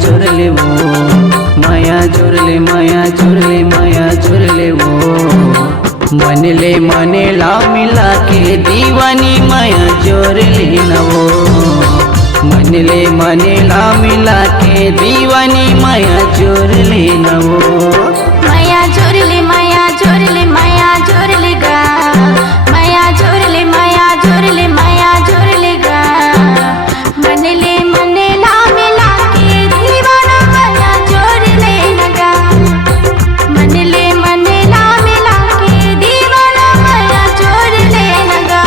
चोरले वो, माया चोरले माया चोरले माया चोरले वो। मनले मने ला मिला के दीवानी माया चोरले न वो, मनले मने ला मिला के दीवानी माया चोरले न वो। माया चोरले माया चोरले माया चोरले गा, माया चोरले माया चोरले माया चोरले गा। मनले मने ला मिला के दीवाना माया चोरले न गा, मनले मने ला मिला के दीवाना माया चोरले न गा।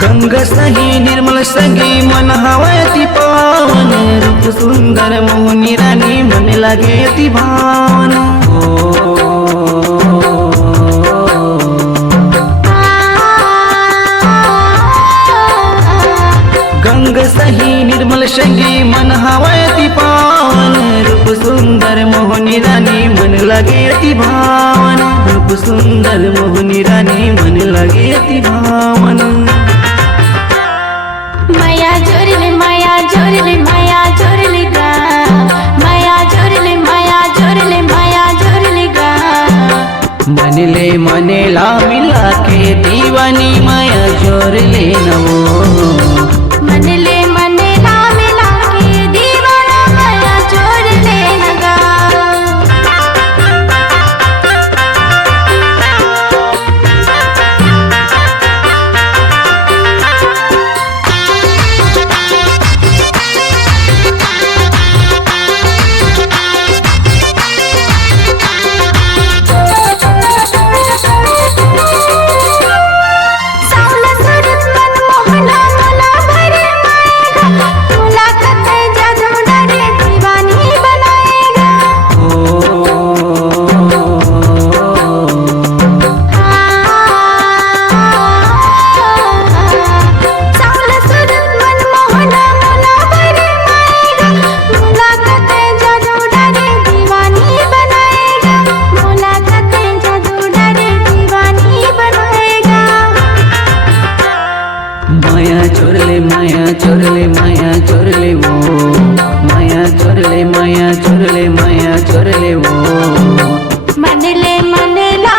गंगा सही निर्मल संगी मन हवती पावन, रूप सुंदर मोहनी रानी मन लगे ती भावन। गंगा सही निर्मल संगी मन हवती पावन, रूप सुंदर मोहनी रानी मन लगे ती भावन, रूप सुंदर मोहनी रानी मन लगे ती भावन। माया चोरले माया चोरले माया चोरले गा, माया चोरले माया चोरले माया चोरले गा। मनले मने ला मिला के दीवानी माया चोरले न वो, मनले मने ला मिला के दीवाना माया चोरले न गा। माया चोरले माया चोरले माया चोरले वो, माया चोरले माया चोरले माया चोरले वो। मनले मने ला